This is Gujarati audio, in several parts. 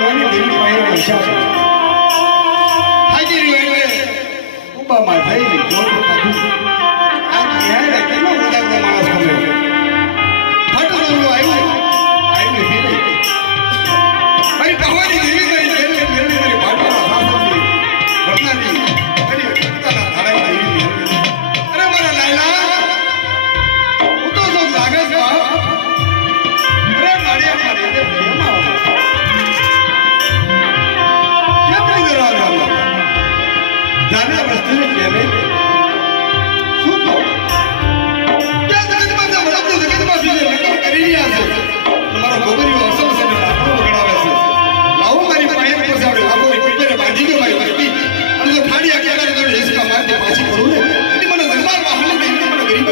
નોની દેવી પાસે હિસાબ હાજી રહ્યો એટલે ઉબામાં થઈ જોડું ખાધું આ ક્યારે કેનો ઉદાગનો માણસ ગમે ફટનું આવ્યું ફીરે મારી કહાની દેવી કરી મેળવી મારી ભાટવાના સાસરની ઘટનાની કરી પોતાના ધારામાં આવી અરે મારા લાયલા હું તો જો જાગે છું અરે મારી મારી દે પ્રેમમાં કેમ નહીં દરવાજા જાને વસ્તુને કેને શું કહો ક્યાં જગતમાં જગતમાં નકર કરી રહ્યા છે તમારો ગોબરીઓ અસલ છે ને લાખો વગડાવે છે લાવો મારી પાયર પર સાવડે લાખો પીપેરે બાંધી ગયો મારી વસ્તી અને જો ખાડી આખી કરે તો હિસકા મારતે પાછી કરું ને એટલે મને દરબારમાં હાલે નહીં મને ગરીબ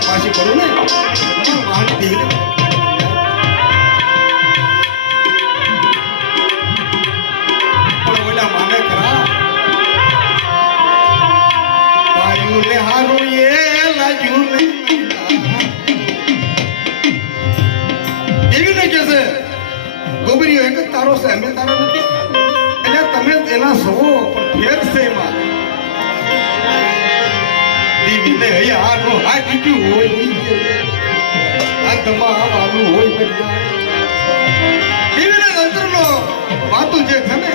પાછી કરું ને મહાન દેવી પણ ઓલા માને ખરા પાયું ને હારું એ લાગ્યું નહીં એવી ને કે છે ગોબરીઓ એક જ તારો છે અમે તારા નથી એટલે તમે એના સવો પણ ફેર છે એમાં દીવીને હૈયાનો હાથ ગયું હોય અંતમાં આવવાનું હોય દીવીને તંત્રનો વાતું જે છે ને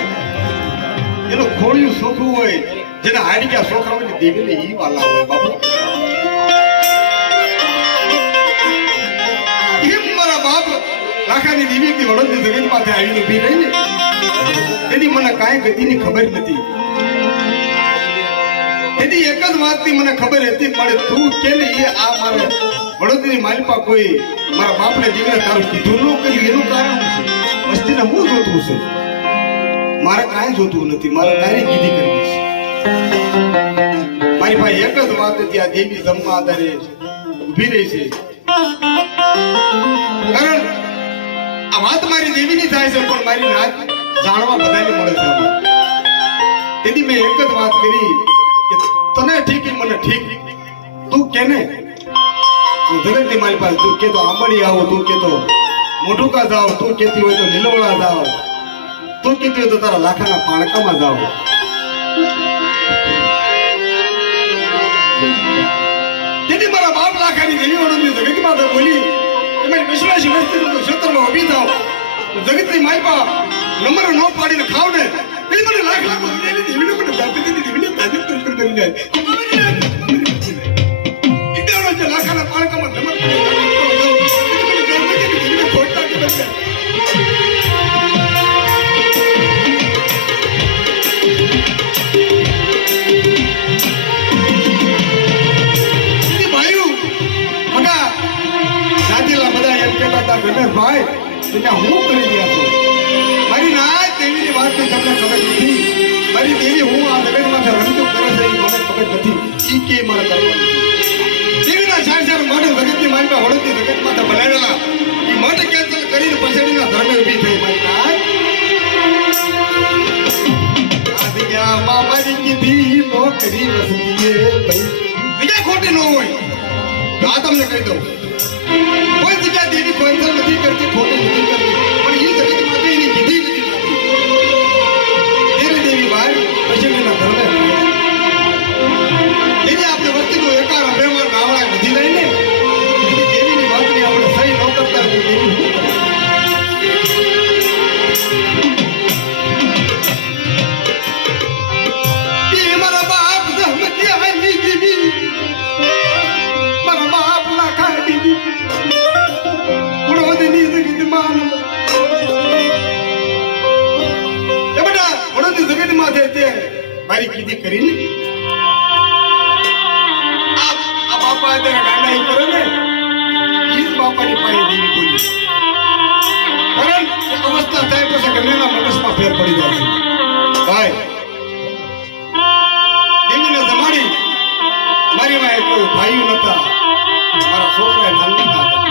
એનું ખોળિયું સોખું હોય જેના હાડિયા સોખા હોય દીવીને ઈ વાલા હોય બાપુ એમ મારા બાપ લાખાની દીવી વડોદરી જમીન પાસે આવીને ઉભી રહી ને એની મને કાંઈ ગતિની ખબર નથી એની એક જ વાતની મને ખબર હતી મળે તું કે ને એ આ મારે વડોદરી માલપા કોઈ મારા બાપને દીકરા તારું કીધું ન કર્યું એનું કારણ વસ્તીને હું જોતું છું મારે કાંઈ જોતું નથી મારે તારી કીધી કરવી છે મારી પાસે એક જ વાત હતી આ દેવી જમવા આધારે ઉભી રહી છે કારણ આ વાત મારી દેવીની થાય છે પણ મારી રાત જાણવા બધાને મળે છે તેથી મેં એક જ વાત કરી કે તને ઠીક મને ઠીક તું કેને જગતની મારી પાસે તું કેતો આંબડી આવો, તું કેતો મોઢુકા જાઓ, તું કેતી હોય તો લીલોડા જાઓ, તું કેતી હોય તો તારા લાખાના પાણકામાં જાઓ. તેથી મારા બાપ લાખાની દેવી વડોદરી જગતમાં તો બોલી તમારી વિશ્વાસી વસ્તી ક્ષેત્રમાં ઉભી થાવ જગતની મારી પા નંબર નો પાડીને ખાવ ને એ મને લાખ લાખ દેવીને મને જાતિ દીધી દેવીને તાજી કરી જાય ઇન્ડિયાનો જે લાખાના પાણકામાં નંબર ખોટા કે બસ ભાઈ હું કરી રહ્યા છું મારી ના દેવીની વાત તમને ખબર નથી મારી દેવી હું આ જગતમાં રમતું કરે છે એ મને ખબર નથી ઈ કે મારે કરવાનું દેવીના ચાર ચાર મોઢે જગતની મારી પાસે વડોદરી જગતમાં બનાવેલા એ મોઢે કેન્સલ કરીને પછડીના ધર્મે ઊભી થઈ મારી ના આ જગ્યામાં મારી કીધી નોકરી વસતીએ ભાઈ બીજા ખોટી ન હોય તો આ તમને કહી દઉં કોઈ જગ્યા દેવી કોન્સલ નથી કરતી ખોટું નથી કરતી પણ એ જગત માટે એની વિધિ નથી થતી દેવી ભાઈ પછીના ધર્મે જેથી આપણે વસ્તીનો એકાર અભિમાન નાવડા વિધિ લઈને દેવીની વાતની આપણે સહી ન કરતા દેવી એ મારા બાપ જમતિયાની દેવી મારા બાપ લાખા દેવી મારી કીધી કરીને આ બાપા ગાંડા કરે ને એ જ બાપાની પાસે દેવી બોલી કારણ અવસ્થા થાય પછી ગમેના મનસમાં ફેર પડી જાય છે ભાઈ દેવીને જમાડી મારી માં કોઈ ભાઈ નતા મારા છોકરાએ નાની ના હતા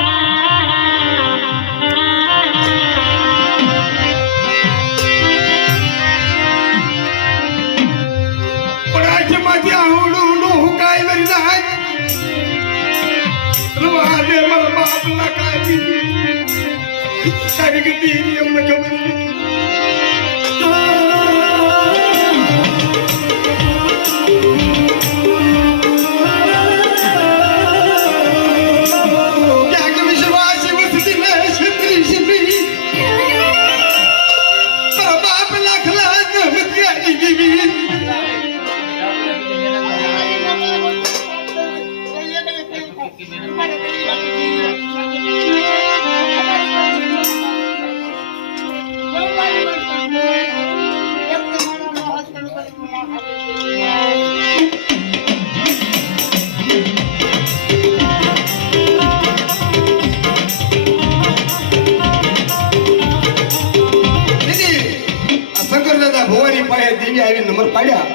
દેવી આવી નંબર પાડ્યા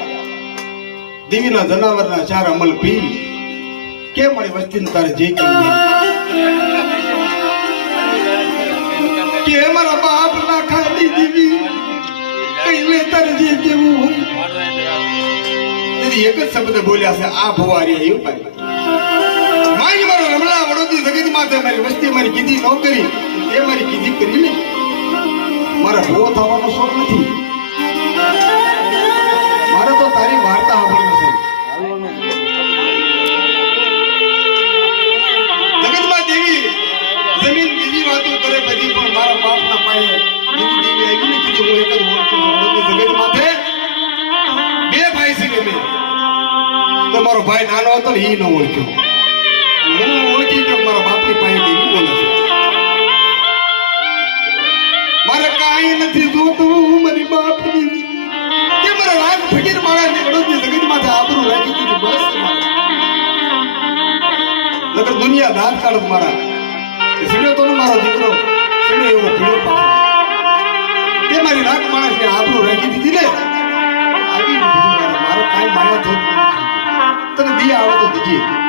દેવીના જનાવરના ચાર અમલ પી કે મારી વસ્તીને તારે જે કે મારા બાપ ના ખાડી દેવી કઈ લે તારે જે કેવું હોય એક જ શબ્દ બોલ્યા છે આ ભુવારી એવું પાડ્યા મારી મારો રમલા વડોદરી જગત માથે મારી વસ્તી મારી કીધી ન કરી એ મારી કીધી કરી ને મારા ભૂવો થવાનો શોખ નથી મારે તો તારી વાર્તા સાંભળવી છે જગતમાં દેવી જમીન બીજી વાતો કરે બધી પણ મારા બાપના પાયે બીજી દેવી આવી નથી કે હું એક જ ઓળખું જગત માથે બે ભાઈ છે કે મેં તો મારો ભાઈ નાનો હતો ને એ ન ઓળખ્યો હું ઓળખી ગયો મારા બાપની પાયે દેવી બોલે છે મારે કાંઈ નથી જોતું મારી બાપની કે મારા રાગ ફકીર માળાની વડોદરી જગતમાંથી આબરૂ રાખી દીધી બસ નકર દુનિયા દાંત કાઢ મારા સડ્યો તો મારો દીકરો સડ્યો એવો પીળો પાછો તે મારી રાગ માણસને આબરૂ રાખી દીધી ને આવી મારો કાંઈ માયા જોત તને દિયા આવે તો દીજી